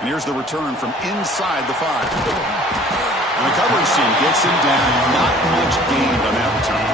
And here's the return from inside the 5. And the coverage team gets him down. Not much gained on that return.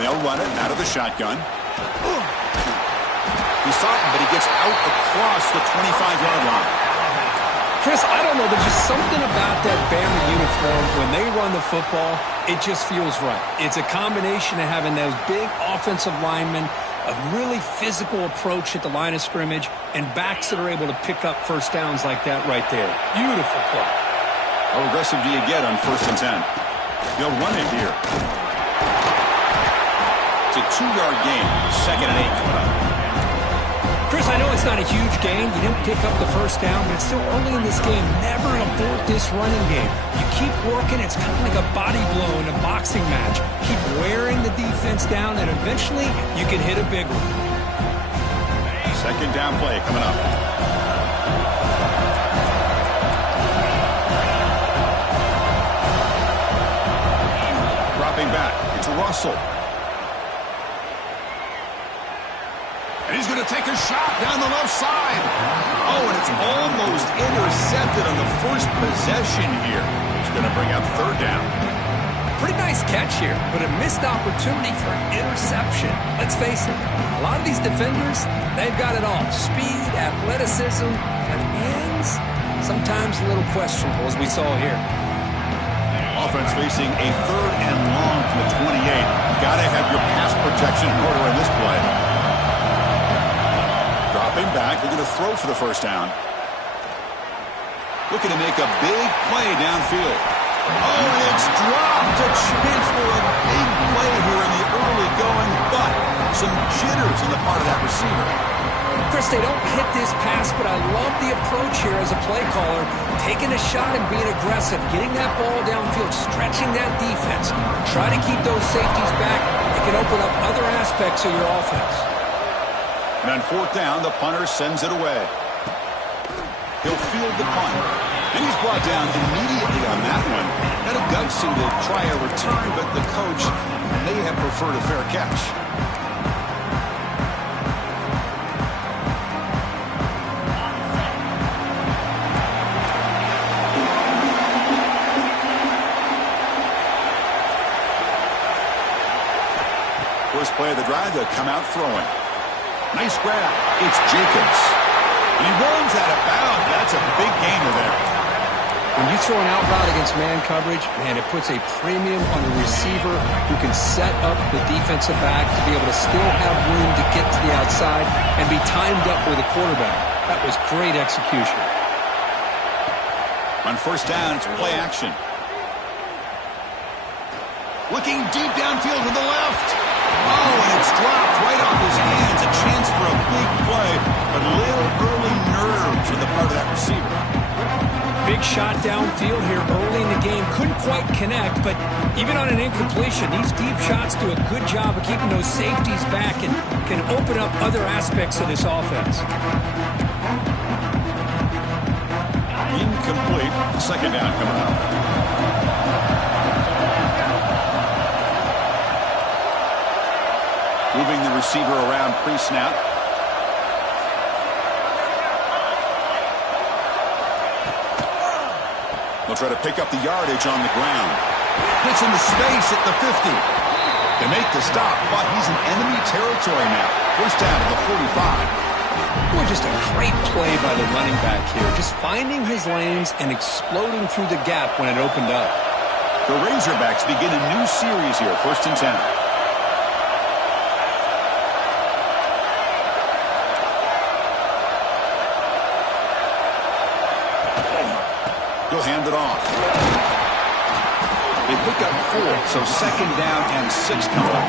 They'll run it out of the shotgun. He's talking, but he gets out across the 25-yard line. Chris, I don't know. There's just something about that Bama uniform. When they run the football, it just feels right. It's a combination of having those big offensive linemen, a really physical approach at the line of scrimmage, and backs that are able to pick up first downs like that right there. Beautiful play. How aggressive do you get on 1st and 10? They'll run it here. It's a 2-yard gain. 2nd and 8 coming up. Chris, I know it's not a huge gain. You didn't pick up the first down, but it's still early in this game. Never abort this running game. You keep working. It's kind of like a body blow in a boxing match. Keep wearing the defense down, and eventually you can hit a big one. 2nd down play coming up. Dropping back. It's Russell. And he's going to take a shot down the left side. Oh, and it's almost intercepted on the first possession here. He's going to bring up 3rd down. Pretty nice catch here, but a missed opportunity for an interception. Let's face it, a lot of these defenders, they've got it all. Speed, athleticism, but hands, sometimes a little questionable, as we saw here. Offense facing a 3rd and long from the 28. Got to have your pass protection in order in this play. Dropping back, they're going to throw for the 1st down. Looking to make a big play downfield. Oh, and it's dropped. A chance for a big play here in the early going, but some jitters on the part of that receiver. Chris, they don't hit this pass, but I love the approach here as a play caller. Taking a shot and being aggressive, getting that ball downfield, stretching that defense. Try to keep those safeties back. It can open up other aspects of your offense. And on 4th down, the punter sends it away. He'll field the punt. And he's brought down immediately on that one. Had a gutsy to try a return, but the coach may have preferred a fair catch. First play of the drive, they'll come out throwing. Nice grab. It's Jacobs. And he runs out of bounds. That's a big gainer there. When you throw an out route against man coverage, man, it puts a premium on the receiver who can set up the defensive back to be able to still have room to get to the outside and be timed up with a quarterback. That was great execution. On 1st down, it's play action. Looking deep downfield to the left. Oh, and it's dropped right off his hands. A chance for a big play, but a little early nerves on the part of that receiver. Big shot downfield here early in the game. Couldn't quite connect, but even on an incompletion, these deep shots do a good job of keeping those safeties back and can open up other aspects of this offense. Incomplete. 2nd down coming up. Moving the receiver around pre-snap. They'll try to pick up the yardage on the ground. Hits into space at the 50. They make the stop, but he's in enemy territory now. 1st down to the 45. Boy, just a great play by the running back here. Just finding his lanes and exploding through the gap when it opened up. The Razorbacks begin a new series here. 1st and 10. He'll hand it off. They pick up 4, so 2nd down and 6 coming up.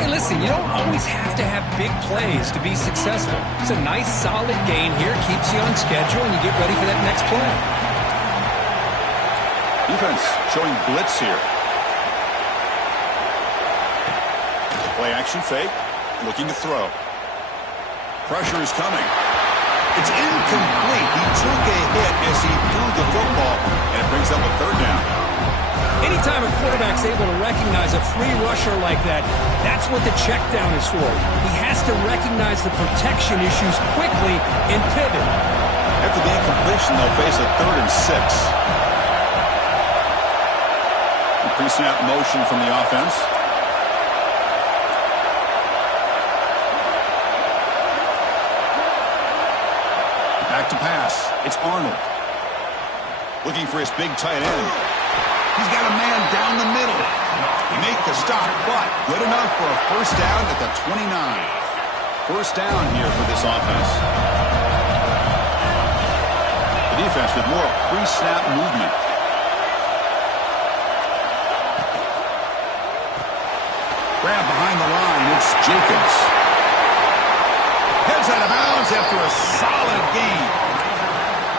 Hey, listen, you don't always have to have big plays to be successful. It's a nice, solid gain here. Keeps you on schedule, and you get ready for that next play. Defense showing blitz here. Play action fake. Looking to throw. Pressure is coming. It's incomplete. He took a hit as he threw the football, and it brings up a third down. Anytime a quarterback's able to recognize a free rusher like that, that's what the check down is for. He has to recognize the protection issues quickly and pivot. After the incompletion, they'll face a 3rd and 6. Pre-snap motion from the offense. Back to pass. It's Arnold. Looking for his big tight end. He's got a man down the middle. He made the stop, but good enough for a first down at the 29. First down here for this offense. The defense with more pre-snap movement. Grab behind the line. It's Jacobs. Heads out of bounds after a solid gain.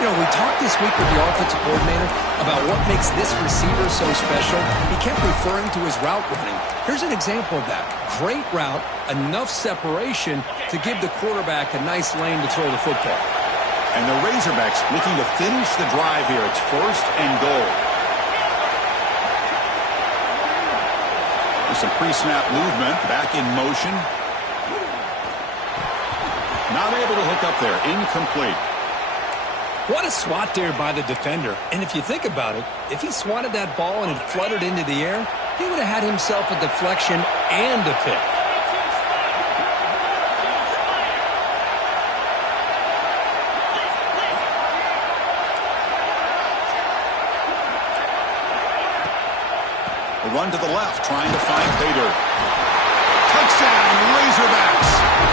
You know, we talked this week with the offensive coordinator about what makes this receiver so special. He kept referring to his route running. Here's an example of that. Great route, enough separation to give the quarterback a nice lane to throw the football. And the Razorbacks looking to finish the drive here. It's 1st and goal. With some pre-snap movement, back in motion. Not able to hook up there. Incomplete. What a swat there by the defender. And if you think about it, if he swatted that ball and it fluttered into the air, he would have had himself a deflection and a pick. A run to the left, trying to find Pater. Touchdown, Razorbacks,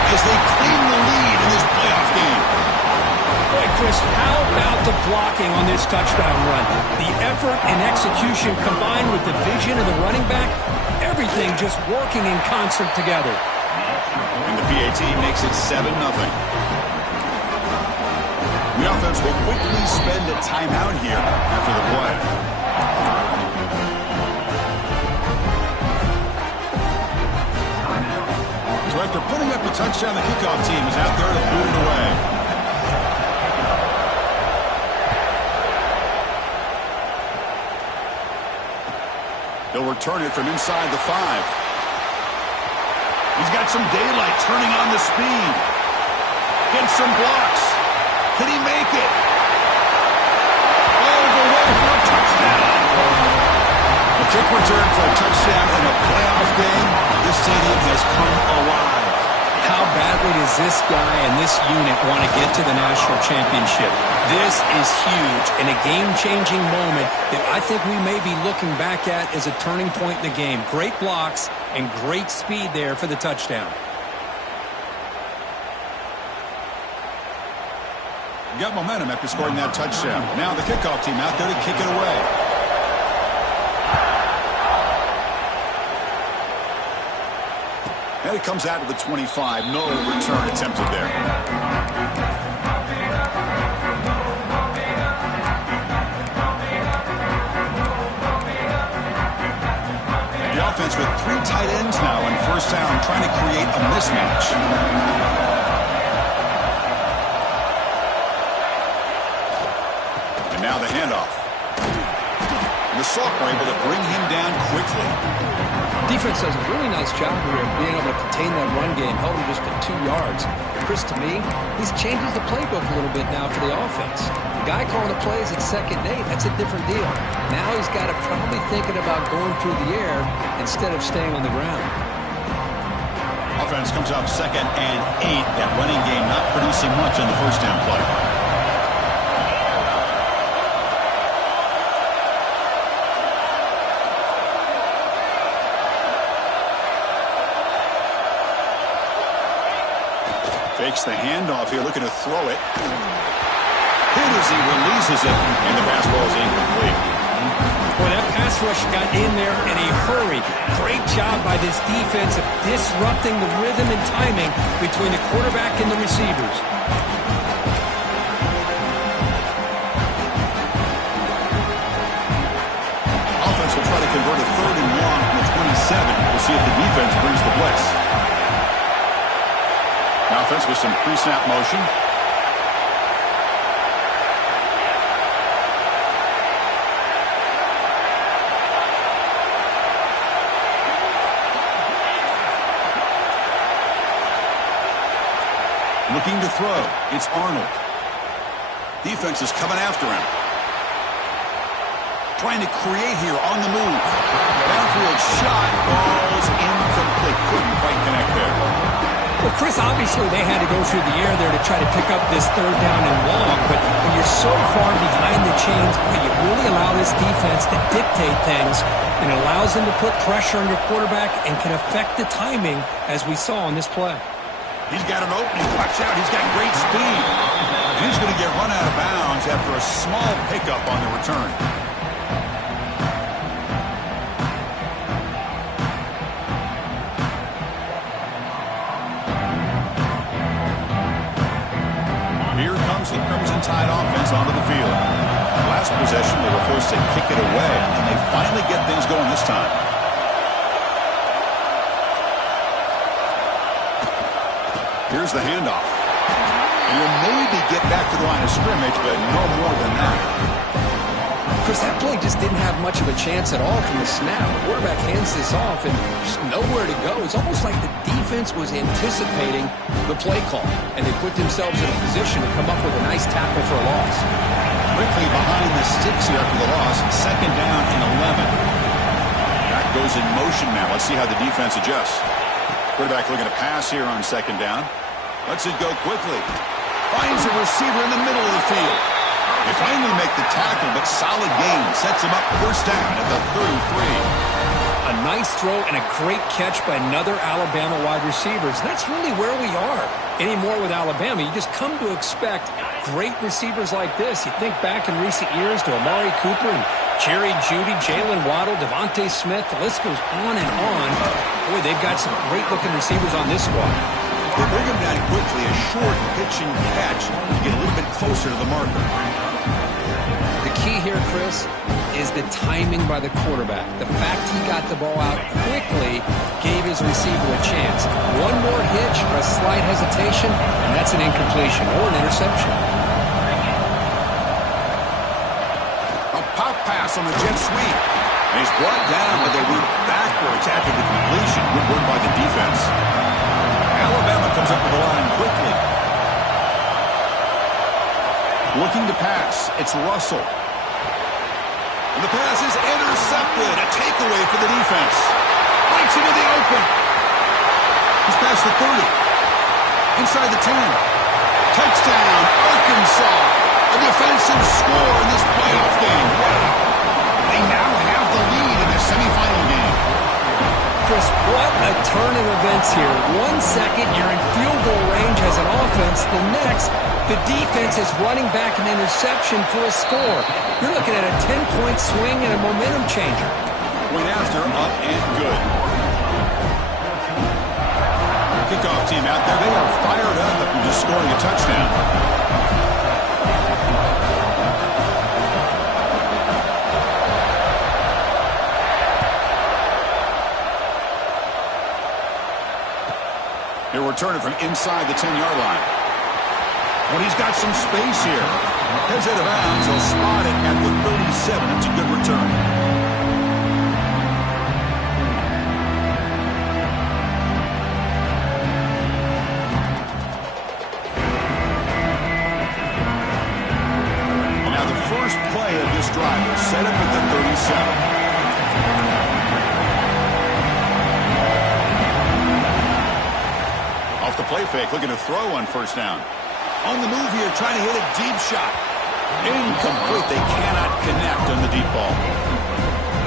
as they claim the lead in this playoff game. Boy, Chris, how about the blocking on this touchdown run? The effort and execution combined with the vision of the running back, everything just working in concert together. And the PAT makes it 7-0. The offense will quickly spend a timeout here after the play. So after putting up a touchdown, the kickoff team is out there to boot it away. They'll return it from inside the 5. He's got some daylight turning on the speed. Gets some blocks. Can he make it? All the way for a touchdown. A kick return for a touchdown in a playoff game. This stadium has come alive. How badly does this guy and this unit want to get to the national championship? This is huge and a game-changing moment that I think we may be looking back at as a turning point in the game. Great blocks and great speed there for the touchdown. Got momentum after scoring that touchdown. Now the kickoff team out there to kick it away. And it comes out of the 25. No return attempted there. The offense with 3 tight ends now on first down, trying to create a mismatch. And now the handoff. And the Salk were able to bring him down quickly. Defense does a really nice job here of being able to contain that run game, held him just to 2 yards. Chris, to me, he's changes the playbook a little bit now for the offense. The guy calling the plays at 2nd and 8, that's a different deal. Now he's got to probably thinking about going through the air instead of staying on the ground. Offense comes out 2nd and 8. That running game not producing much on the first down play. Fakes the handoff here, looking to throw it. Hit as he releases it, and the pass ball is incomplete. Boy, that pass rush got in there in a hurry. Great job by this defense of disrupting the rhythm and timing between the quarterback and the receivers. Offense will try to convert a 3rd and long from the 27. We'll see if the defense brings the blitz. Offense with some pre-snap motion. Looking to throw. It's Arnold. Defense is coming after him. Trying to create here on the move. Downfield shot falls incomplete. Couldn't quite connect there. Well, Chris, obviously they had to go through the air there to try to pick up this 3rd down and long, but when you're so far behind the chains, you really allow this defense to dictate things, and it allows them to put pressure on your quarterback and can affect the timing, as we saw on this play. He's got an opening. Watch out. He's got great speed. And he's going to get run out of bounds after a small pickup on the return. Here comes the Crimson Tide offense onto the field. Last possession, they were forced to kick it away, and they finally get things going this time. Here's the handoff. And he'll maybe get back to the line of scrimmage, but no more than that. Chris, that play just didn't have much of a chance at all from the snap. The quarterback hands this off and just nowhere to go. It's almost like the defense was anticipating the play call, and they put themselves in a position to come up with a nice tackle for a loss. Quickly behind the sticks here after the loss. 2nd down and 11. That goes in motion now. Let's see how the defense adjusts. Quarterback looking to pass here on 2nd down. Lets it go quickly. Finds a receiver in the middle of the field. They finally make the tackle, but solid gain. Sets him up 1st down at the 33. A nice throw and a great catch by another Alabama wide receiver. That's really where we are anymore with Alabama. You just come to expect great receivers like this. You think back in recent years to Amari Cooper and Jerry Jeudy, Jalen Waddle, Devontae Smith. The list goes on and on. Boy, they've got some great-looking receivers on this squad. They bring him down quickly, a short pitch and catch to get a little bit closer to the marker. The key here, Chris, is the timing by the quarterback. The fact he got the ball out quickly gave his receiver a chance. One more hitch or a slight hesitation, and that's an incompletion or an interception. A pop pass on the jet sweep. And he's brought down, but they went backwards after the completion. Good work by the defense. Alabama comes up to the line quickly. Looking to pass. It's Russell. And the pass is intercepted. A takeaway for the defense. Breaks into the open. He's past the 30. Inside the 10. Touchdown, Arkansas. A defensive score in this playoff game. Wow. They now have the lead in the semifinal game. Chris, what a turn of events here. 1 second, you're in field goal range as an offense. The next, the defense is running back an interception for a score. You're looking at a 10-point swing and a momentum changer. Point after, up and good. Kickoff team out there. They are fired up after just scoring a touchdown. He'll return it from inside the 10-yard line. But he's got some space here. Heads out of bounds. He'll spot it at the 37. It's a good return. And now the first play of this drive will set up at the 37. Off the play fake, looking to throw on 1st down. On the move here, trying to hit a deep shot. Incomplete. They cannot connect on the deep ball.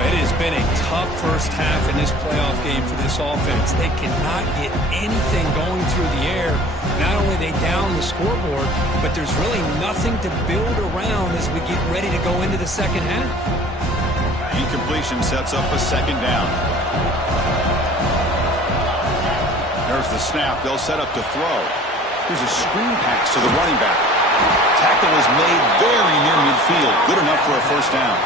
It has been a tough first half in this playoff game for this offense. They cannot get anything going through the air. Not only are they down the scoreboard, but there's really nothing to build around as we get ready to go into the second half. Incompletion sets up a 2nd down. There's the snap. They'll set up to throw. Here's a screen pass to the running back. Tackle is made very near midfield. Good enough for a first down.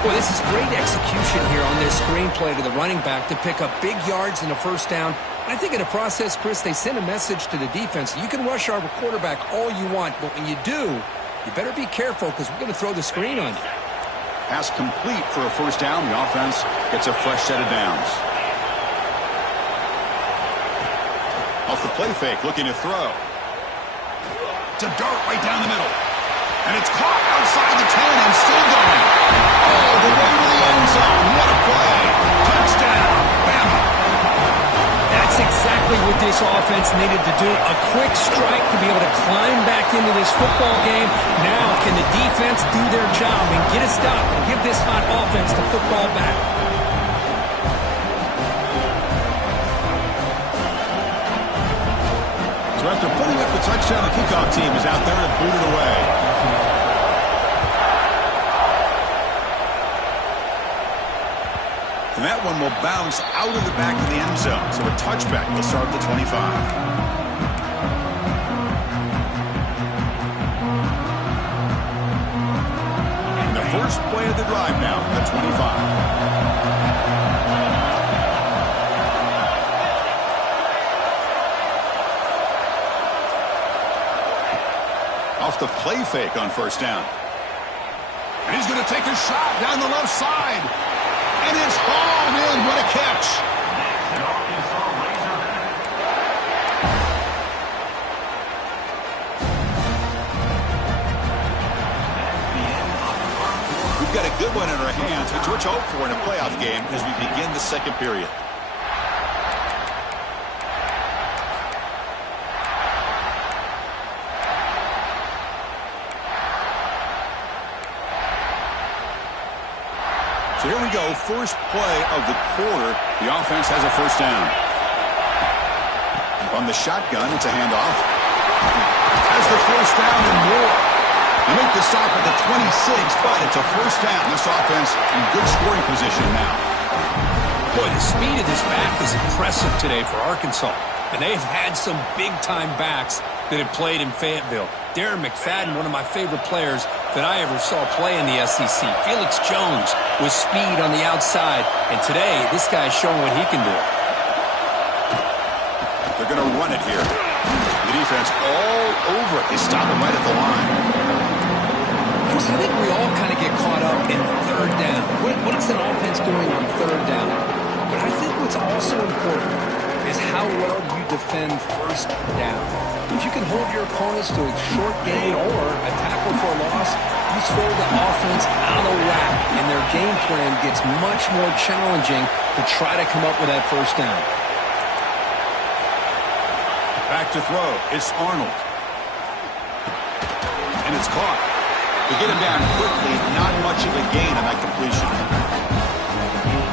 Well, this is great execution here on this screen play to the running back to pick up big yards and a first down. I think in the process, Chris, they send a message to the defense. You can rush our quarterback all you want, but when you do, you better be careful because we're going to throw the screen on you. Pass complete for a first down. The offense gets a fresh set of downs. Off the play fake, looking to throw. It's a dart right down the middle. And it's caught outside the 10 and still going. All the way to the end zone. What a play. Touchdown, Bama. That's exactly what this offense needed to do. A quick strike to be able to climb back into this football game. Now can the defense do their job and get a stop and give this hot offense the football back? So after putting up the touchdown, the kickoff team is out there to boot it away. And that one will bounce out of the back of the end zone. So a touchback will start at the 25. And the first play of the drive now from the 25. Off the play fake on first down. And he's going to take a shot down the left side. And it's hauled in. What a catch. We've got a good one in our hands, which we're hoping for in a playoff game as we begin the second period. So here we go, first play of the quarter. The offense has a first down. On the shotgun, it's a handoff. Has the first down and more. They make the stop at the 26, but it's a first down. This offense in good scoring position now. Boy, the speed of this back is impressive today for Arkansas. And they've had some big-time backs that have played in Fayetteville. Darren McFadden, one of my favorite players that I ever saw play in the SEC. Felix Jones with speed on the outside. And today, this guy's showing what he can do. They're going to run it here. The defense all over it. They stop him right at the line. Chris, I think we all kind of get caught up in third down. What is an offense doing on third down? But I think what's also important is how well you defend first down. If you can hold your opponents to a short gain or a tackle for a loss, you throw the offense out of whack, and their game plan gets much more challenging to try to come up with that first down. Back to throw. It's Arnold. And it's caught. They get him down quickly. Not much of a gain on that completion.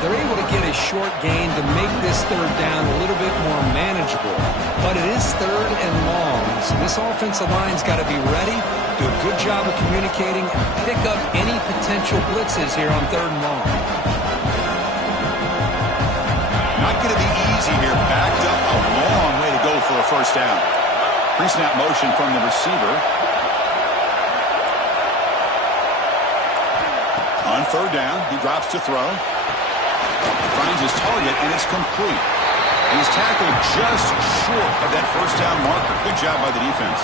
They're able to get a short gain to make this third down a little bit more manageable. But it is third and long. So this offensive line's got to be ready, do a good job of communicating, and pick up any potential blitzes here on third and long. Not going to be easy here. Backed up a long way to go for a first down. Pre-snap motion from the receiver. On third down, he drops to throw. Finds his target, and it's complete. And he's tackled just short of that first down marker. Good job by the defense.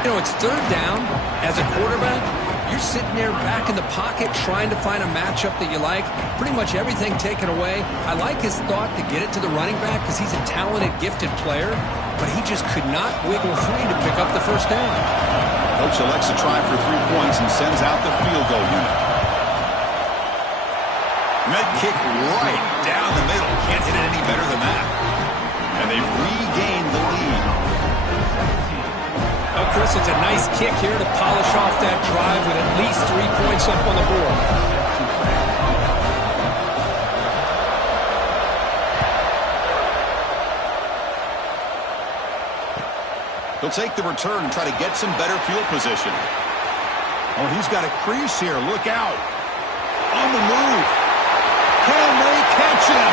You know, it's third down. As a quarterback, you're sitting there back in the pocket trying to find a matchup that you like. Pretty much everything taken away. I like his thought to get it to the running back because he's a talented, gifted player, but he just could not wiggle free to pick up the first down. Coach elects to try for 3 points and sends out the field goal unit. Med kick right down the middle. Can't hit it any better than that. And they've regained the lead. Oh, Chris, it's a nice kick here to polish off that drive with at least 3 points up on the board. He'll take the return and try to get some better field position. Oh, he's got a crease here. Look out. On the move. Can they catch him?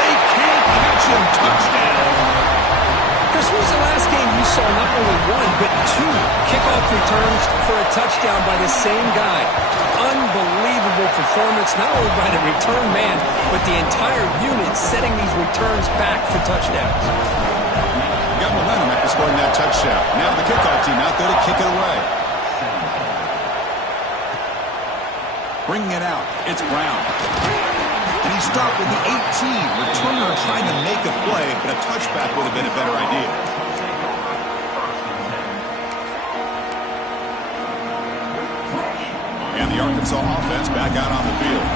They not only one, but two kickoff returns for a touchdown by the same guy. Unbelievable performance, not only by the return man, but the entire unit setting these returns back for touchdowns. Got momentum after scoring that touchdown. Now the kickoff team out there to kick it away. Bringing it out, it's Brown. And he stopped with the 18. Returner trying to make a play, but a touchback would have been a better idea. And the Arkansas offense back out on the field.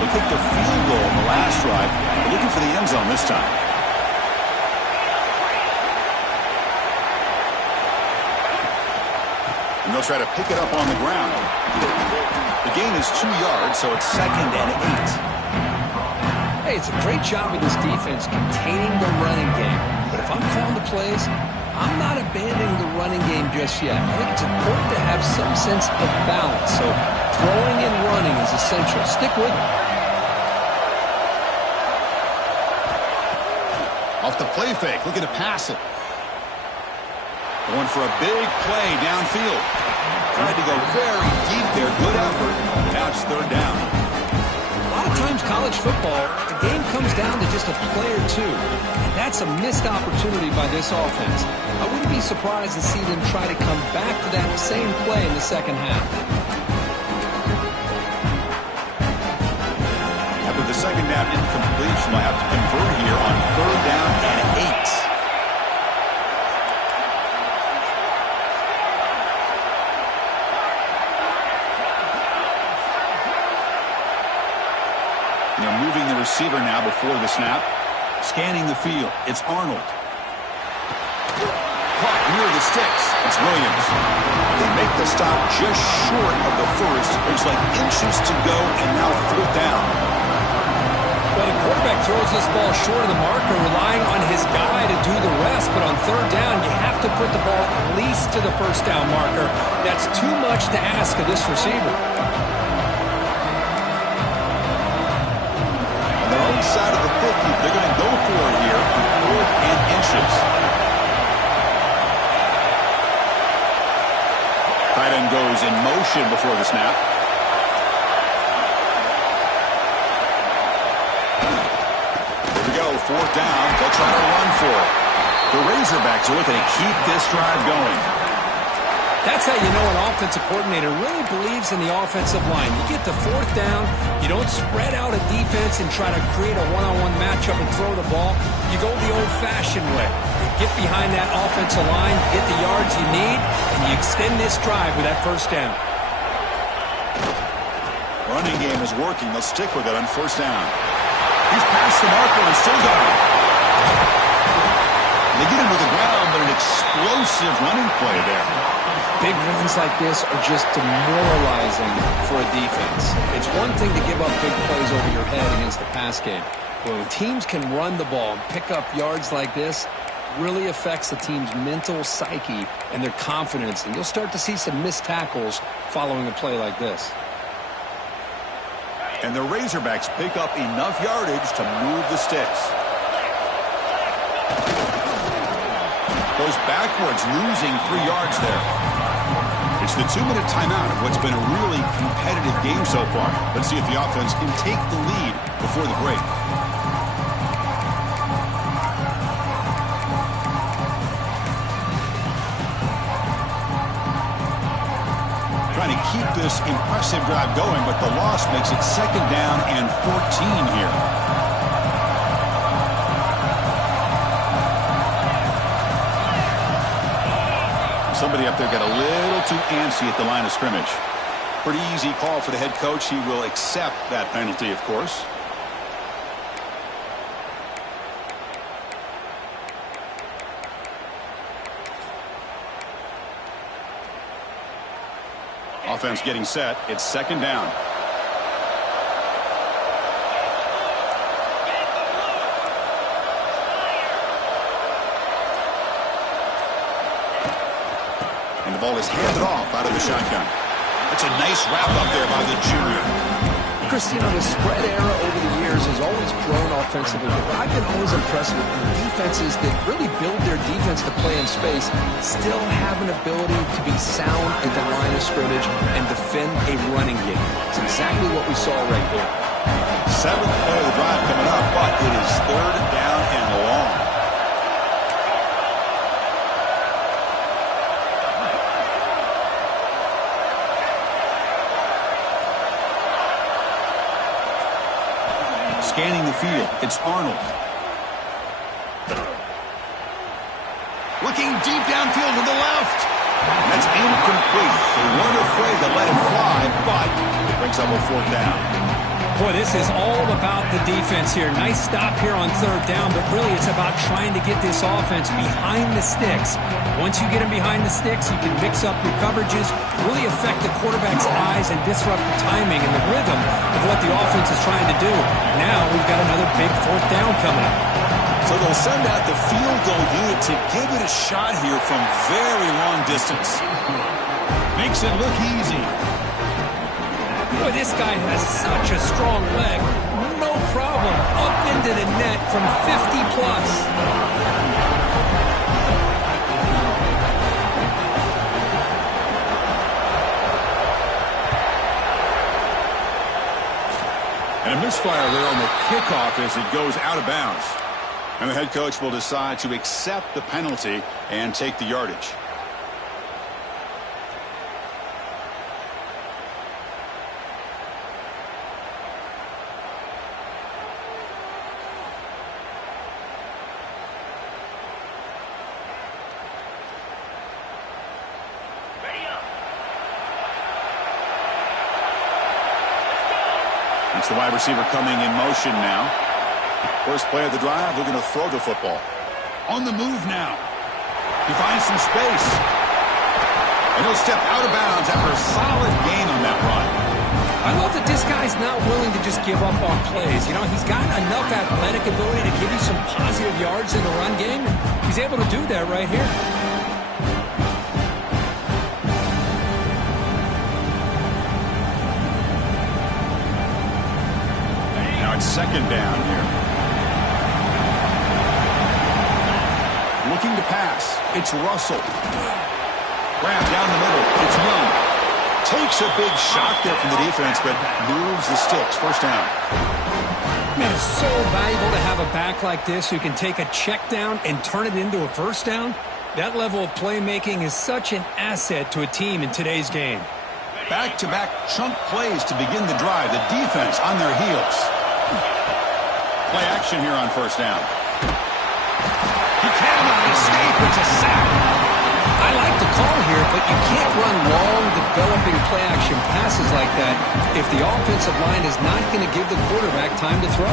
They kicked a field goal in the last drive. They're looking for the end zone this time. And they'll try to pick it up on the ground. The gain is 2 yards, so it's 2nd and 8. Hey, it's a great job of this defense containing the running game. But if I'm calling the plays, I'm not abandoning the running game just yet. I think it's important to have some sense of balance. So throwing and running is essential. Stick with it. Off the play fake, looking to pass it. Going for a big play downfield. Tried to go very deep there. Good effort. Now it's 3rd down. A lot of times college football, the game comes down to just a play or two. And that's a missed opportunity by this offense. I wouldn't be surprised to see them try to come back to that same play in the second half. After the second down incompletion, they'll have to convert here on 3rd down and 8. They're moving the receiver now before the snap. Scanning the field. It's Arnold. Caught near the sticks. It's Williams. They make the stop just short of the first. There's like inches to go, and now 4th down. Well, the quarterback throws this ball short of the marker, relying on his guy to do the rest. But on 3rd down, you have to put the ball at least to the 1st down marker. That's too much to ask of this receiver. Side of the 50, they're going to go for it here on 4th and inches. Tight end goes in motion before the snap. Here we go, 4th down. They'll try to run for it. The Razorbacks are looking to keep this drive going. That's how you know an offensive coordinator really believes in the offensive line. You get to 4th down, you don't spread out a defense and try to create a one-on-one matchup and throw the ball. You go the old-fashioned way. You get behind that offensive line, get the yards you need, and you extend this drive with that 1st down. Running game is working. They'll stick with it on 1st down. He's past the marker and still going. They get him to the ground, but an explosive running play there. Big runs like this are just demoralizing for a defense. It's one thing to give up big plays over your head against the pass game. But when teams can run the ball and pick up yards like this, it really affects the team's mental psyche and their confidence. And you'll start to see some missed tackles following a play like this. And the Razorbacks pick up enough yardage to move the sticks. Goes backwards, losing 3 yards there. It's the 2-minute timeout of what's been a really competitive game so far. Let's see if the offense can take the lead before the break. Trying to keep this impressive drive going, but the loss makes it 2nd down and 14 here. Somebody up there got a little too antsy at the line of scrimmage. Pretty easy call for the head coach. He will accept that penalty, of course. Offense getting set. It's 2nd down. And the ball is handed off out of the shotgun. That's a nice wrap up there by the junior. Chris, you know, the spread era over the years Niners has always grown offensively, but I've been always impressed with defenses that really build their defense to play in space, still have an ability to be sound at the line of scrimmage and defend a running game. It's exactly what we saw right there. Seventh play of the drive coming up, but it is third down and long. Scanning the field, it's Arnold. Looking deep downfield to the left. That's incomplete. They weren't afraid to let it fly, but it brings up a fourth down. Boy, this is all about the defense here. Nice stop here on third down, but really it's about trying to get this offense behind the sticks. Once you get them behind the sticks, you can mix up your coverages, really affect the quarterback's eyes and disrupt the timing and the rhythm of what the offense is trying to do. Now we've got another big fourth down coming up. So they'll send out the field goal unit to give it a shot here from very long distance. Makes it look easy. Boy, this guy has such a strong leg. No problem. Up into the net from 50 plus. And a misfire there on the kickoff as it goes out of bounds. And the head coach will decide to accept the penalty and take the yardage. It's the wide receiver coming in motion now. First play of the drive, they're going to throw the football. On the move now. He finds some space. And he'll step out of bounds after a solid gain on that run. I love that this guy's not willing to just give up on plays. You know, he's got enough athletic ability to give you some positive yards in the run game. He's able to do that right here. Second down here. Looking to pass. It's Russell. Grab down the middle. It's Young. Takes a big shot there from the defense, but moves the sticks. First down. Man, it's so valuable to have a back like this who can take a check down and turn it into a first down. That level of playmaking is such an asset to a team in today's game. Back-to-back chunk plays to begin the drive. The defense on their heels. Play action here on first down. He cannot escape. It's a sack. I like the call here, but you can't run long, developing play action passes like that if the offensive line is not going to give the quarterback time to throw.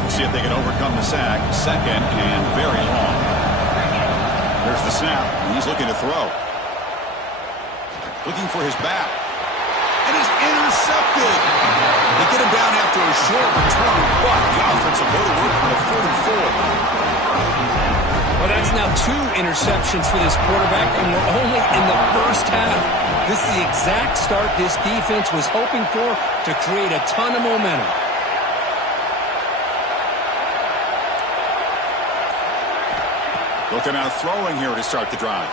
We'll see if they can overcome the sack. Second and very long. There's the snap. He's looking to throw. Looking for his back. And he's intercepted. They get him down after a short return, but the offensive go to work on a 44. Well, that's now 2 interceptions for this quarterback, and we're only in the first half. This is the exact start this defense was hoping for to create a ton of momentum. Looking out throwing here to start the drive.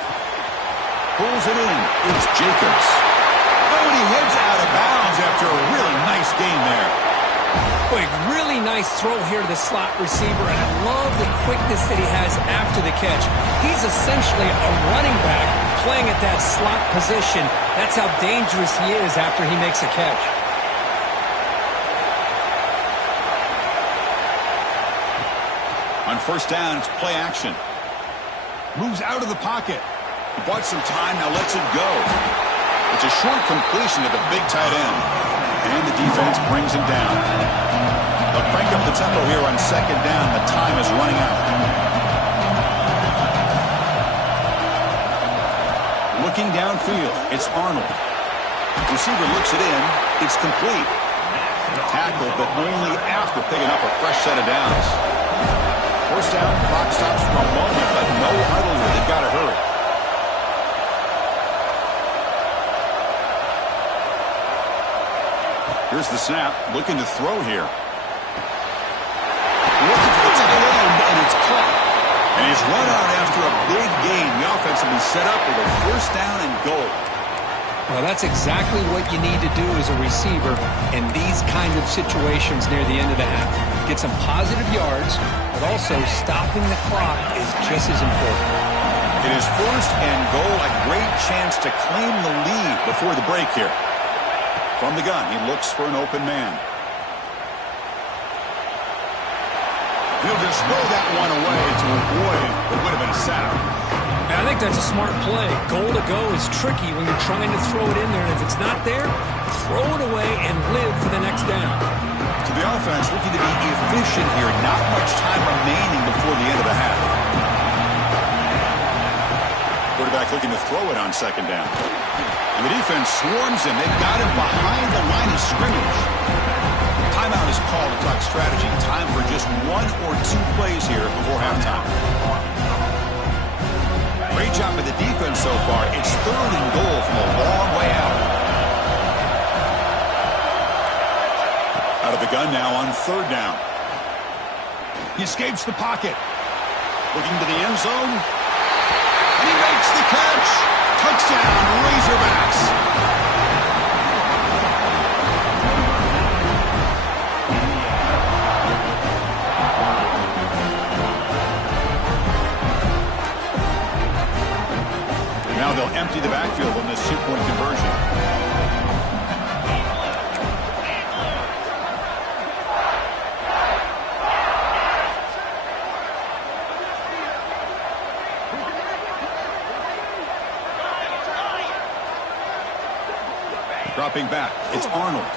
Pulls it in. It's Jacobs. Oh, and he heads out of bounds after a really nice gain there. Boy, really nice throw here to the slot receiver, and I love the quickness that he has after the catch. He's essentially a running back playing at that slot position. That's how dangerous he is after he makes a catch. On first down, it's play action. Moves out of the pocket. Bought some time, now lets it go. It's a short completion to the big tight end. And the defense brings him down. They'll crank up the tempo here on second down. The time is running out. Looking downfield, it's Arnold. Receiver looks it in. It's complete. Tackle, but only after picking up a fresh set of downs. First down, clock stops for a moment, but no huddle here. They've got to hurry. Here's the snap, looking to throw here. Looking for the tight end, and it's caught. And he's run out after a big gain. The offense will be set up with a first down and goal. Well, that's exactly what you need to do as a receiver in these kind of situations near the end of the half. Get some positive yards, but also stopping the clock is just as important. It is first and goal, a great chance to claim the lead before the break here. From the gun, he looks for an open man. He'll just throw that one away to avoid what would have been a sack. I think that's a smart play. Goal to go is tricky when you're trying to throw it in there, and if it's not there, throw it away and live for the next down. So the offense looking to be efficient here. Not much time remaining before the end of the half. Quarterback looking to throw it on second down. And the defense swarms him. They've got him behind the line of scrimmage. Timeout is called to talk strategy. Time for just one or two plays here before halftime. Great job by the defense so far. It's third and goal from a long way out. Out of the gun now on third down. He escapes the pocket. Looking to the end zone. And he makes the catch. Touchdown, Razorbacks. Now they'll empty the backfield on this two-point conversion. Dropping back, it's Arnold.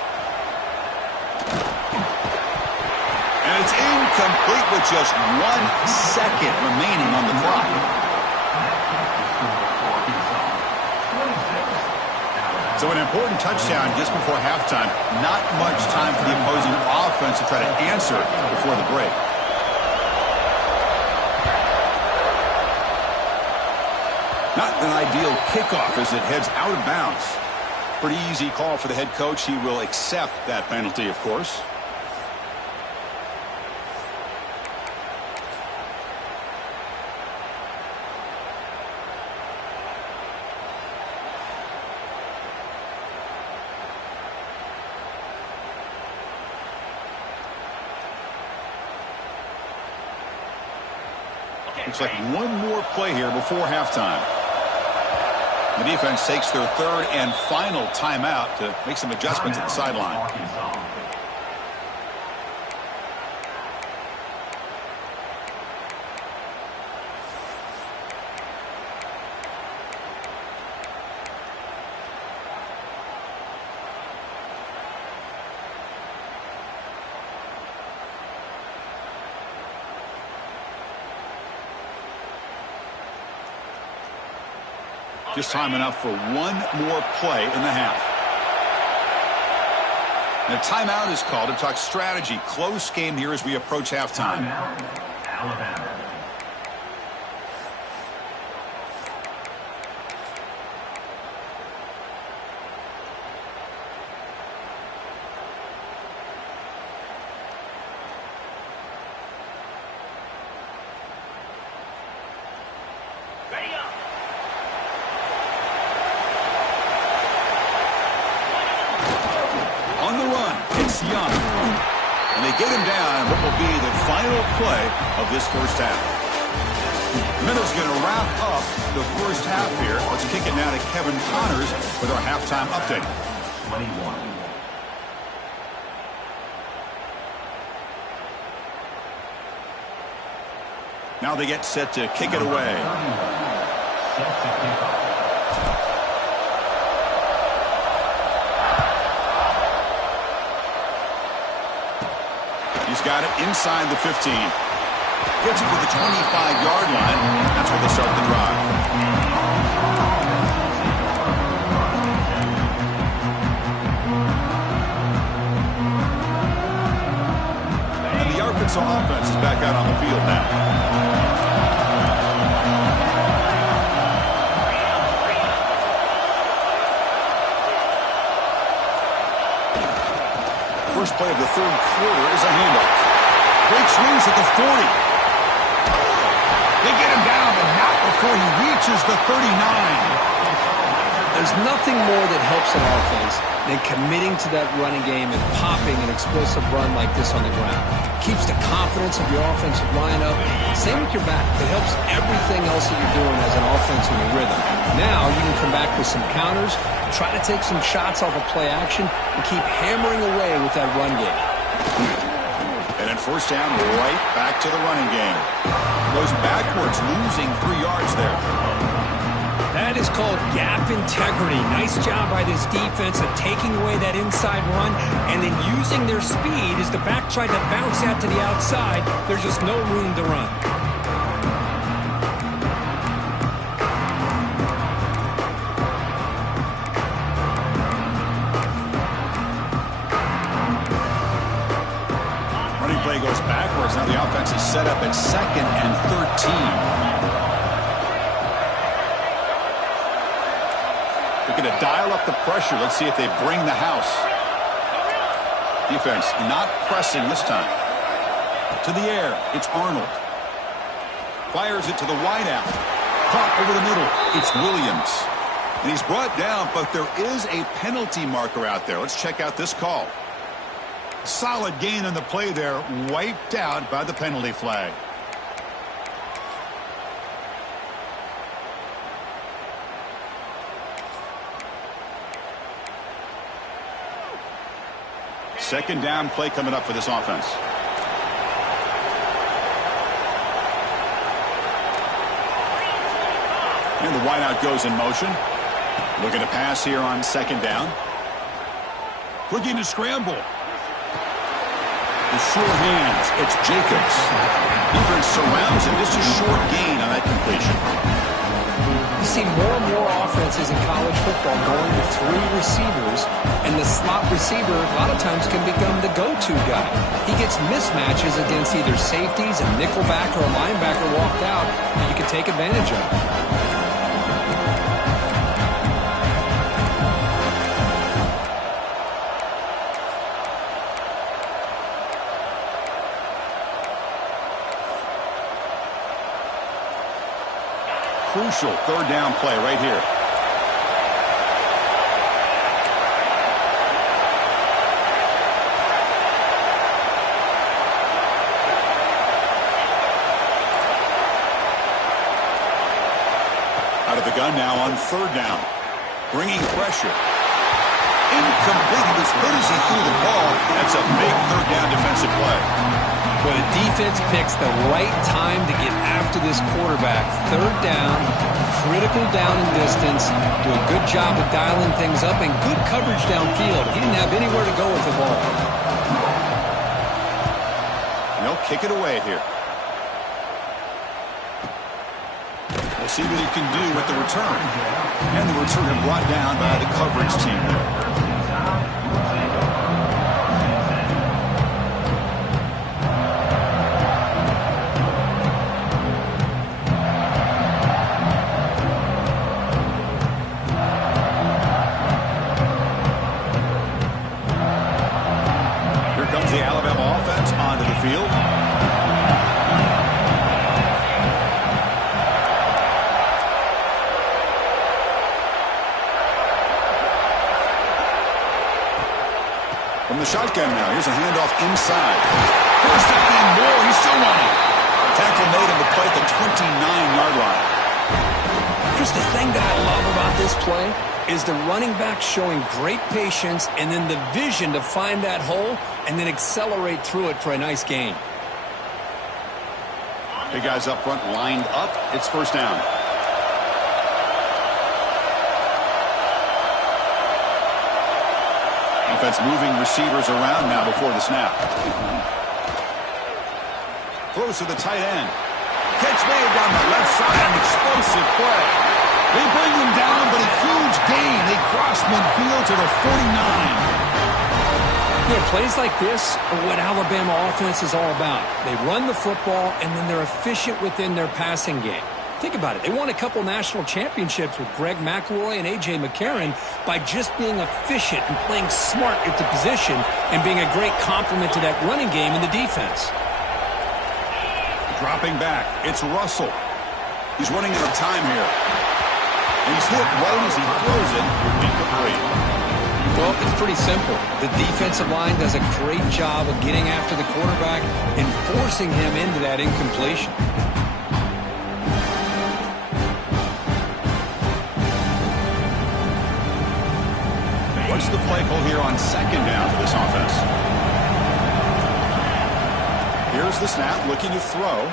And it's incomplete with just 1 second remaining on the clock. So an important touchdown just before halftime. Not much time for the opposing offense to try to answer before the break. Not an ideal kickoff as it heads out of bounds. Pretty easy call for the head coach. He will accept that penalty, of course. Looks like one more play here before halftime. The defense takes their third and final timeout to make some adjustments at the sideline. Just time enough for one more play in the half. And a timeout is called to talk strategy. Close game here as we approach halftime. Alabama. Young. And they get him down what will be the final play of this first half. Minnows going to wrap up the first half here. Let's kick it now to Kevin Connors with our halftime update. 21. Now they get set to kick it away. Set to kick off. He's got it inside the 15. Gets it to the 25-yard line. That's where they start the drive. And the Arkansas offense is back out on the field now. first play of the third quarter is a handoff. Breaks loose at the 40. They get him down, but not before he reaches the 39. There's nothing more that helps an offense than committing to that running game and popping an explosive run like this on the ground. Keeps the confidence of your offensive lineup. Same with your back. It helps everything else that you're doing as an offense in your rhythm. Now you can come back with some counters, try to take some shots off of play action, and keep hammering away with that run game. And then first down, right back to the running game. Goes backwards, losing 3 yards there. That is called gap integrity. Nice job by this defense of taking away that inside run and then using their speed as the back tried to bounce out to the outside. There's just no room to run. Running play goes backwards. Now the offense is set up at 2nd and 13. They're going to dial up the pressure. Let's see if they bring the house. Defense not pressing this time. To the air. It's Arnold. Fires it to the wideout. Caught over the middle. It's Williams. And he's brought down, but there is a penalty marker out there. Let's check out this call. Solid gain on the play there. Wiped out by the penalty flag. Second down play coming up for this offense. And the wideout goes in motion. Looking to pass here on second down. Looking to scramble. The sure hands. It's Jacobs. Defense surrounds him. Just a short gain on that completion. You see more and more offenses in college football going with 3 receivers, and the slot receiver a lot of times can become the go-to guy. He gets mismatches against either safeties, a nickelback, or a linebacker walked out that you can take advantage of. Crucial third down play right here. Out of the gun now on third down. Bringing pressure. Incomplete. He was hit as he threw the ball. That's a big third down defensive play. Well, the defense picks the right time to get after this quarterback. Third down, critical down and distance, do a good job of dialing things up, and good coverage downfield. He didn't have anywhere to go with the ball. And they'll kick it away here. We'll see what he can do with the return. And the return brought down by the coverage team there. The Alabama offense onto the field. From the shotgun now, here's a handoff inside. First down and more, he's still running. Tackle made on the play at the 29-yard line. Just the thing that I love about this play is the running back showing great patience and then the vision to find that hole and then accelerate through it for a nice gain. Big guys up front lined up. It's first down. Offense moving receivers around now before the snap. Close to the tight end. Catch made down the left side. An explosive play. They bring him down, but a huge gain. They cross midfield to the 49. You know, plays like this are what Alabama offense is all about. They run the football, and then they're efficient within their passing game. Think about it. They won a couple national championships with Greg McElroy and A.J. McCarron by just being efficient and playing smart at the position and being a great complement to that running game in the defense. Dropping back, it's Russell. He's running out of time here. And he's hit right as he throws it. Incomplete. Well, it's pretty simple. The defensive line does a great job of getting after the quarterback and forcing him into that incompletion. What's the play call here on second down for this offense? Here's the snap, looking to throw.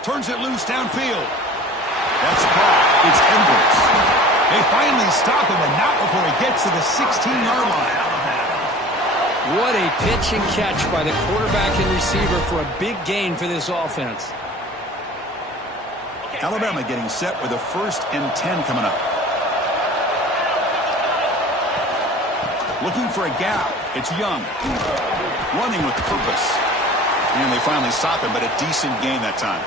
Turns it loose downfield. That's caught. It's Edwards. They finally stop him, and not before he gets to the 16-yard line. What a pitch and catch by the quarterback and receiver for a big gain for this offense. Alabama getting set with a 1st and 10 coming up. Looking for a gap. It's Young. Running with purpose. And they finally stop him, but a decent gain that time.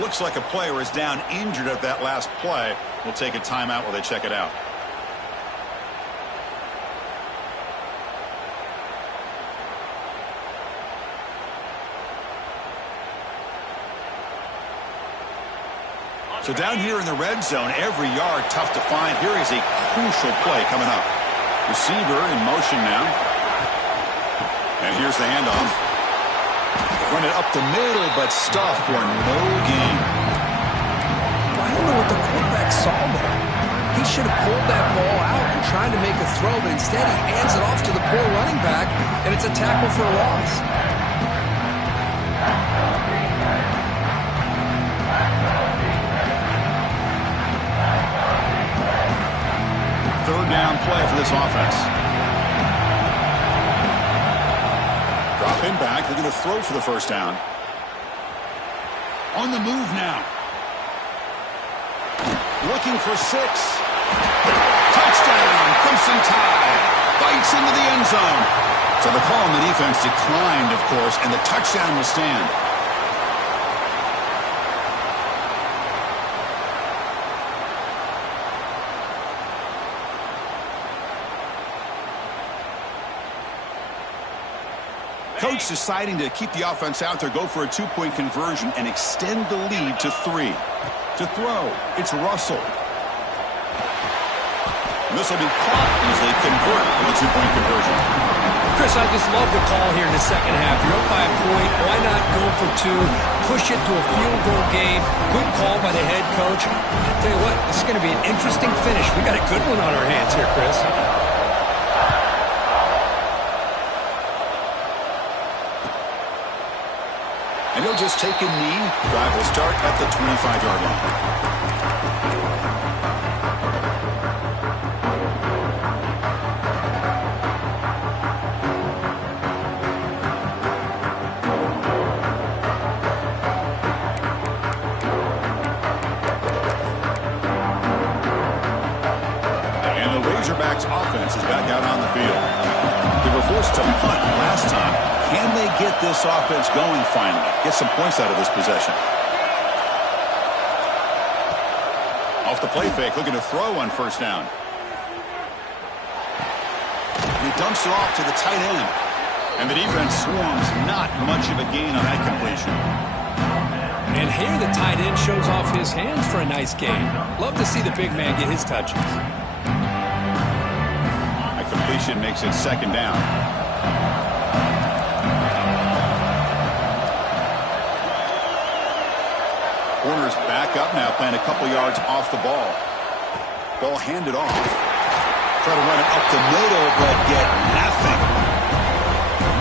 Looks like a player is down injured at that last play. We'll take a timeout while they check it out. So down here in the red zone, every yard tough to find. Here is a crucial play coming up. Receiver in motion now. And here's the handoff. Run it up the middle, but stuff for no gain. I don't know what the quarterback saw there. He should have pulled that ball out and tried to make a throw, but instead he hands it off to the poor running back, and it's a tackle for a loss. Third down play for this offense. Dropping back, they're going to throw for the first down. On the move now. Looking for 6. Touchdown, Crimson Tide. Bites into the end zone. So the call on the defense declined, of course, and the touchdown will stand. Coach deciding to keep the offense out there, go for a 2-point conversion, and extend the lead to 3. To throw, it's Russell. And this will be caught as they convert for the 2-point conversion. Chris, I just love the call here in the second half. You're up by a point. Why not go for 2? Push it to a field goal game. Good call by the head coach. I'll tell you what, this is going to be an interesting finish. We got a good one on our hands here, Chris. And he'll just take a knee. Drive will start at the 25-yard line. And the Razorbacks offense is back out on the field. They were forced to punt last time. Can they get this offense going finally? Get some points out of this possession. Off the play fake, looking to throw on first down. And he dumps it off to the tight end. And the defense swarms, not much of a gain on that completion. And here the tight end shows off his hands for a nice gain. Love to see the big man get his touches. That completion makes it second down. Corners back up now, playing a couple yards off the ball. Ball handed off. Try to run it up the middle, but get nothing.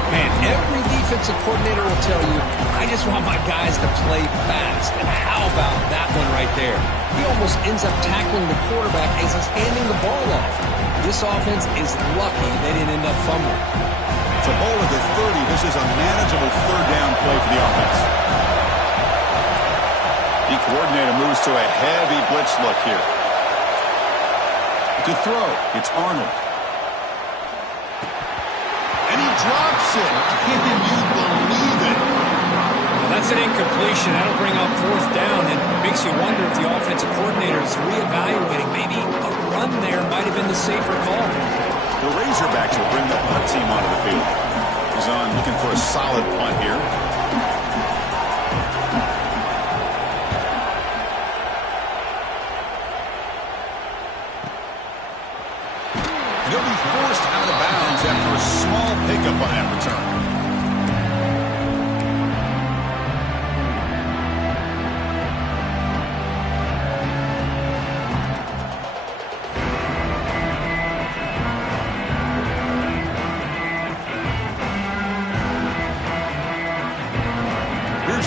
Man, every defensive coordinator will tell you, I just want my guys to play fast. And how about that one right there? He almost ends up tackling the quarterback as he's handing the ball off. This offense is lucky they didn't end up fumbling. It's a ball at the 30. This is a manageable third down play for the offense. The coordinator moves to a heavy blitz look here. To throw, it's Arnold. And he drops it. Can you believe it? That's an incompletion. That'll bring up fourth down and makes you wonder if the offensive coordinator is reevaluating. Maybe a run there might have been the safer call. The Razorbacks will bring the punt team onto the field. He's on looking for a solid punt here. And he'll be forced out of bounds after a small pickup on that return.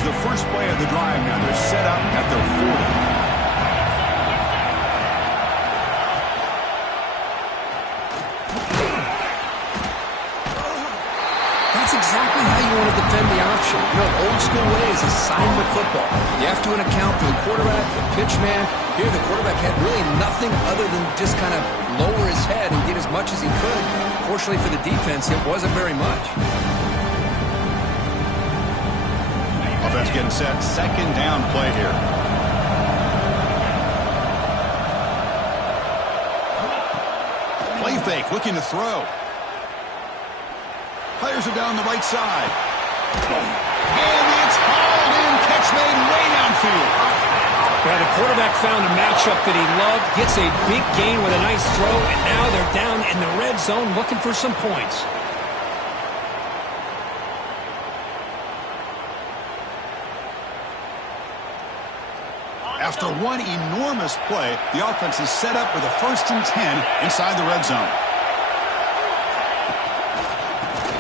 The first play of the drive now. They're set up at their 40. That's exactly how you want to defend the option. You know, old school way is assignment football. You have to account for the quarterback, the pitch man. Here, the quarterback had really nothing other than just kind of lower his head and get as much as he could. Fortunately for the defense, it wasn't very much. Offense getting set. Second down play here. Play fake, looking to throw. Players are down the right side. And it's hauled in. Catch made way downfield. Well, the quarterback found a matchup that he loved, gets a big gain with a nice throw, and now they're down in the red zone looking for some points. After one enormous play, the offense is set up with a 1st and 10 inside the red zone.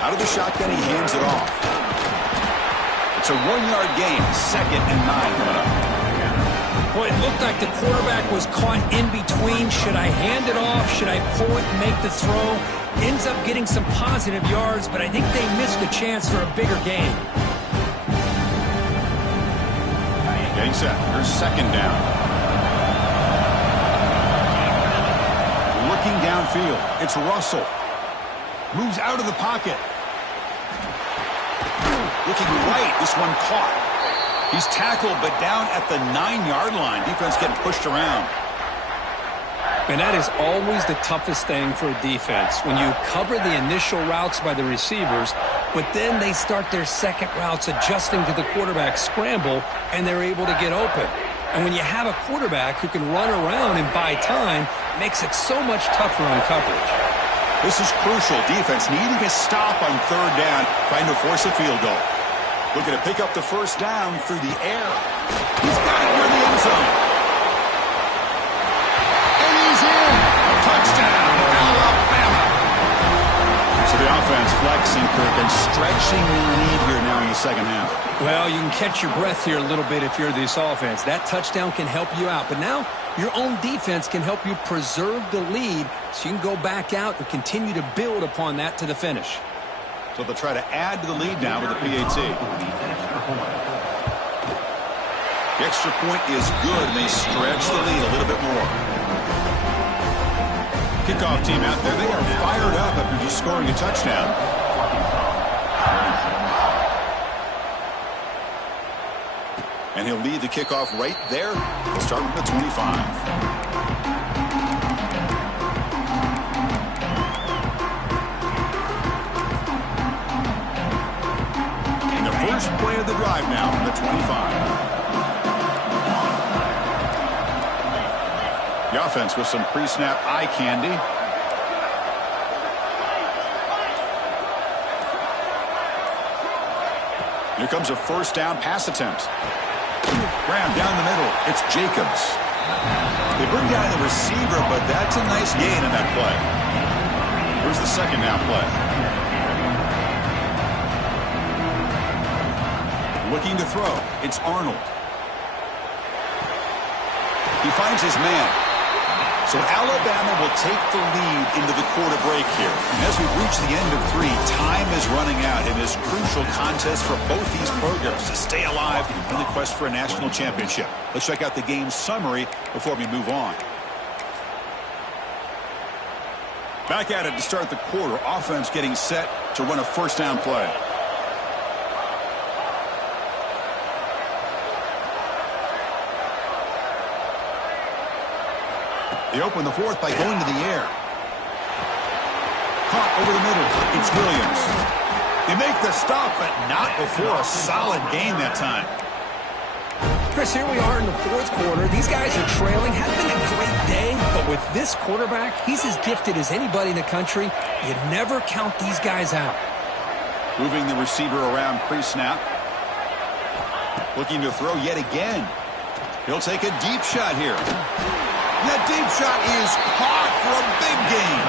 Out of the shotgun, he hands it off. It's a 1-yard gain, 2nd and 9 coming up. Well, it looked like the quarterback was caught in between. Should I hand it off? Should I pull it and make the throw? Ends up getting some positive yards, but I think they missed a chance for a bigger gain. Getting set. Here's 2nd down. Looking downfield. It's Russell. Moves out of the pocket. Looking right. This one caught. He's tackled, but down at the 9-yard line. Defense getting pushed around. And that is always the toughest thing for a defense. When you cover the initial routes by the receivers, but then they start their second routes adjusting to the quarterback scramble, and they're able to get open. And when you have a quarterback who can run around and buy time, it makes it so much tougher on coverage. This is crucial. Defense needing a stop on 3rd down, trying to force a field goal. Looking to pick up the 1st down through the air. He's got it near the end zone. And he's in. Touchdown, Alabama. So the offense flexing, Kirk, and stretching the lead here now in the second half. Well, you can catch your breath here a little bit if you're this offense. That touchdown can help you out. But now your own defense can help you preserve the lead so you can go back out and continue to build upon that to the finish. So they'll try to add to the lead now with the PAT. The extra point is good, and they stretch the lead a little bit more. Kickoff team out there. They are fired up after just scoring a touchdown. And he'll lead the kickoff right there. Starting at the 25. First play of the drive now from the 25. The offense with some pre-snap eye candy. Here comes a 1st down pass attempt. Graham down the middle. It's Jacobs. They bring down the receiver, but that's a nice gain in that play. Here's the 2nd down play. Looking to throw. It's Arnold. He finds his man. So Alabama will take the lead into the quarter break here. And as we reach the end of 3, time is running out in this crucial contest for both these programs to stay alive in the quest for a national championship. Let's check out the game summary before we move on. Back at it to start the quarter. Offense getting set to run a 1st down play. They open the fourth by going to the air. Caught over the middle. It's Williams. They make the stop, but not before a solid gain that time. Chris, here we are in the fourth quarter. These guys are trailing. Hasn't been a great day, but with this quarterback, he's as gifted as anybody in the country. You never count these guys out. Moving the receiver around pre-snap. Looking to throw yet again. He'll take a deep shot here. That deep shot is caught for a big gain.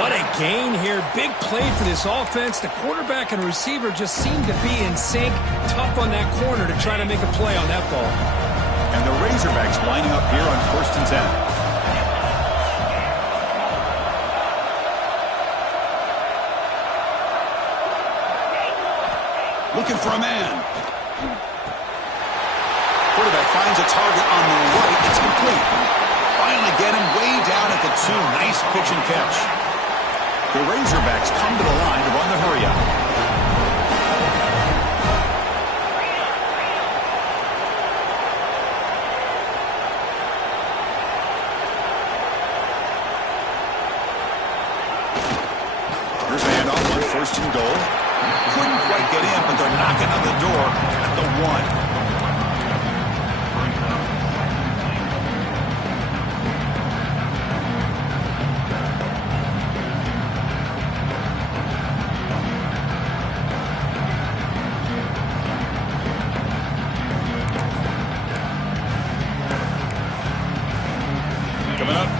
What a gain here. Big play for this offense. The quarterback and receiver just seem to be in sync. Tough on that corner to try to make a play on that ball. And the Razorbacks lining up here on 1st and 10. Looking for a man. Quarterback finds a target on the right. It's complete. Finally get him way down at the 2. Nice pitch and catch. The Razorbacks come to the line to run the hurry-up. Here's a handoff on 1st and goal. Couldn't quite get in, but they're knocking on the door at the 1.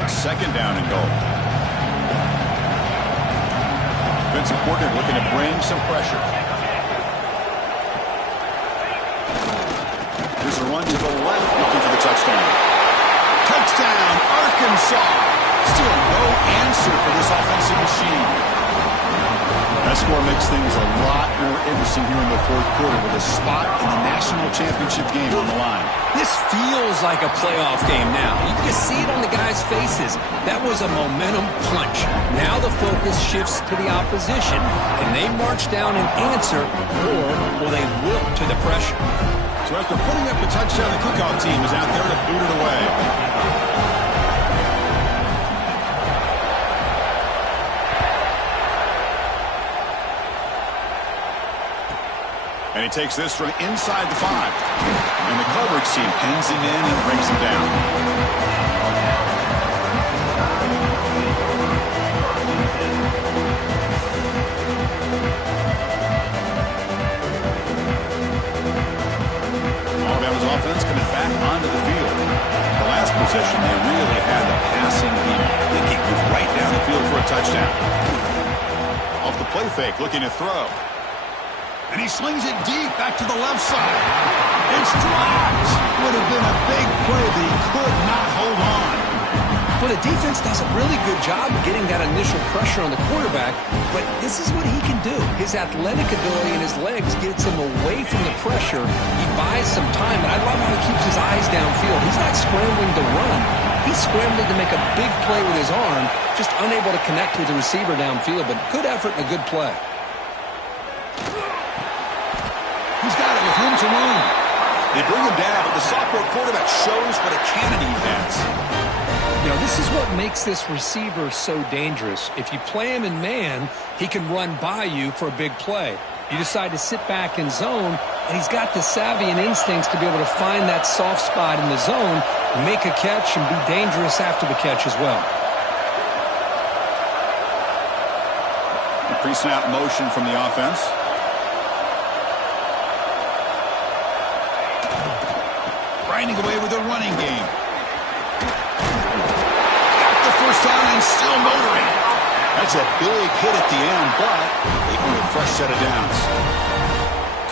Second down and goal. Defensive coordinator looking to bring some pressure. Here's a run to the left, looking for the touchdown. Touchdown, Arkansas. Still no answer for this offensive machine. That score makes things a lot more interesting here in the fourth quarter with a spot in the national championship game on the line. This feels like a playoff game now. You can see it on the guys' faces. That was a momentum punch. Now the focus shifts to the opposition. Can they march down and answer, or will they wilt to the pressure? So after putting up a touchdown, the kickoff team is out there to boot it away. And he takes this from inside the 5. And the coverage team pins him in and brings him down. Alabama's offense coming back onto the field. The last possession, they really had the passing game. The kick was right down the field for a touchdown. Off the play fake, looking to throw. And he slings it deep back to the left side. It's dropped. Would have been a big play, but he could not hold on. Well, the defense does a really good job of getting that initial pressure on the quarterback, but this is what he can do. His athletic ability and his legs gets him away from the pressure. He buys some time, and I love how he keeps his eyes downfield. He's not scrambling to run. He's scrambling to make a big play with his arm, just unable to connect with the receiver downfield, but good effort and a good play. He's got it with room to run. They bring him down, but the sophomore quarterback shows what a cannon he has. You know, this is what makes this receiver so dangerous. If you play him in man, he can run by you for a big play. You decide to sit back in zone, and he's got the savvy and instincts to be able to find that soft spot in the zone, make a catch, and be dangerous after the catch as well. A pre-snap motion from the offense. Grinding away with a running game. Got the first down and still motoring. That's a big hit at the end, but they earn a fresh set of downs.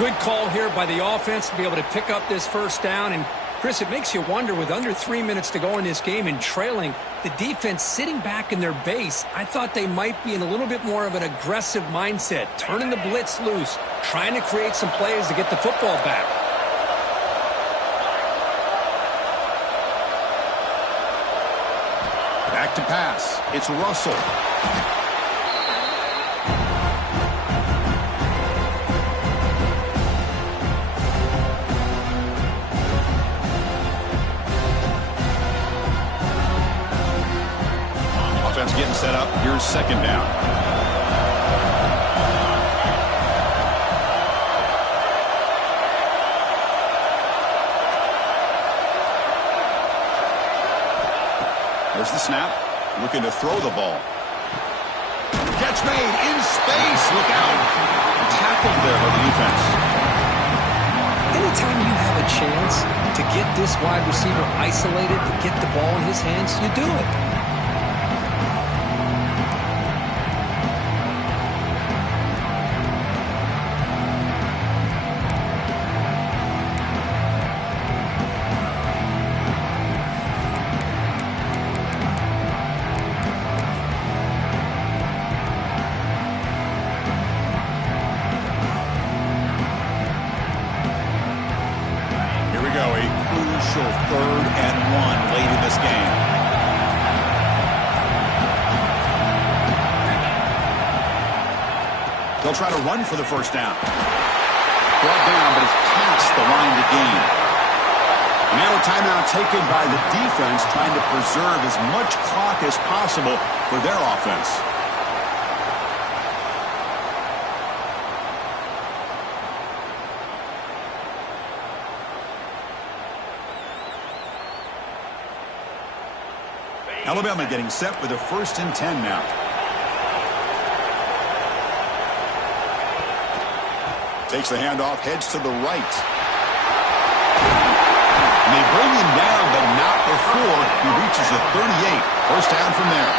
Good call here by the offense to be able to pick up this first down. And, Chris, it makes you wonder, with under 3 minutes to go in this game and trailing, the defense sitting back in their base, I thought they might be in a little bit more of an aggressive mindset, turning the blitz loose, trying to create some plays to get the football back. Back to pass. It's Russell. getting set up. Here's second down. There's the snap. Looking to throw the ball. Catch made in space. Look out. Tackled there by the defense. Anytime you have a chance to get this wide receiver isolated, to get the ball in his hands, you do it. Third and 1 late in this game. They'll try to run for the first down. Brought down, but it's past the line to gain. And now a timeout taken by the defense, trying to preserve as much clock as possible for their offense. Alabama getting set with a 1st and 10 now. Takes the handoff, heads to the right. And they bring him down, but not before he reaches the 38. First down from there.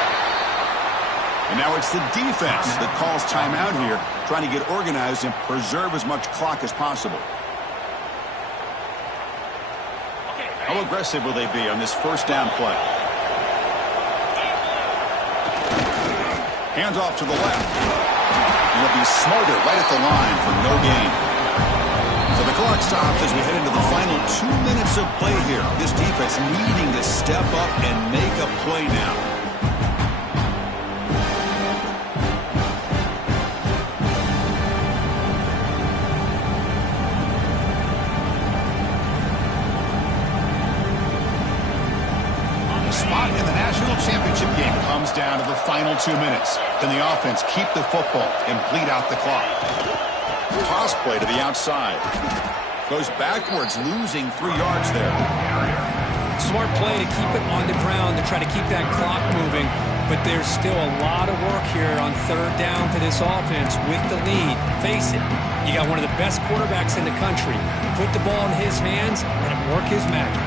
And now it's the defense that calls timeout here, trying to get organized and preserve as much clock as possible. How aggressive will they be on this first down play? Hands off to the left. And they'll be smothered right at the line for no gain. So the clock stops as we head into the final 2 minutes of play here. This defense needing to step up and make a play now. Spot in the national championship game comes down to the final 2 minutes. Can the offense keep the football and bleed out the clock? Toss play to the outside. Goes backwards, losing 3 yards there. Smart play to keep it on the ground, to try to keep that clock moving. But there's still a lot of work here on 3rd down for this offense with the lead. Face it, you got one of the best quarterbacks in the country. Put the ball in his hands, let him work his magic.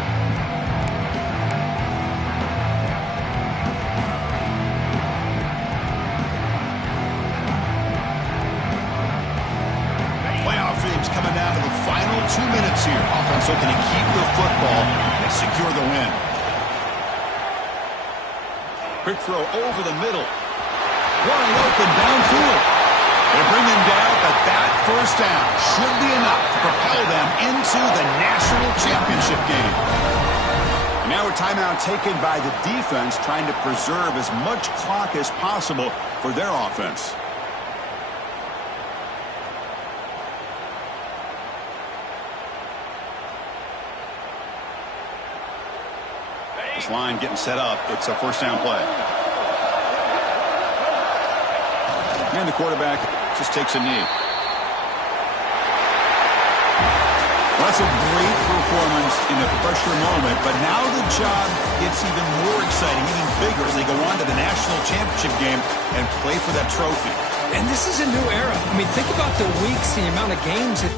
Coming down to the final 2 minutes here. Offense looking to keep the football and secure the win. Quick throw over the middle. Wide open downfield. They bring him down, but that first down should be enough to propel them into the national championship game. And now a timeout taken by the defense, trying to preserve as much clock as possible for their offense. This line getting set up. It's a first down play. And the quarterback just takes a knee. Well, that's a great performance in a pressure moment, but now the job gets even more exciting, even bigger as they go on to the national championship game and play for that trophy. And this is a new era. I mean, think about the weeks, the amount of games that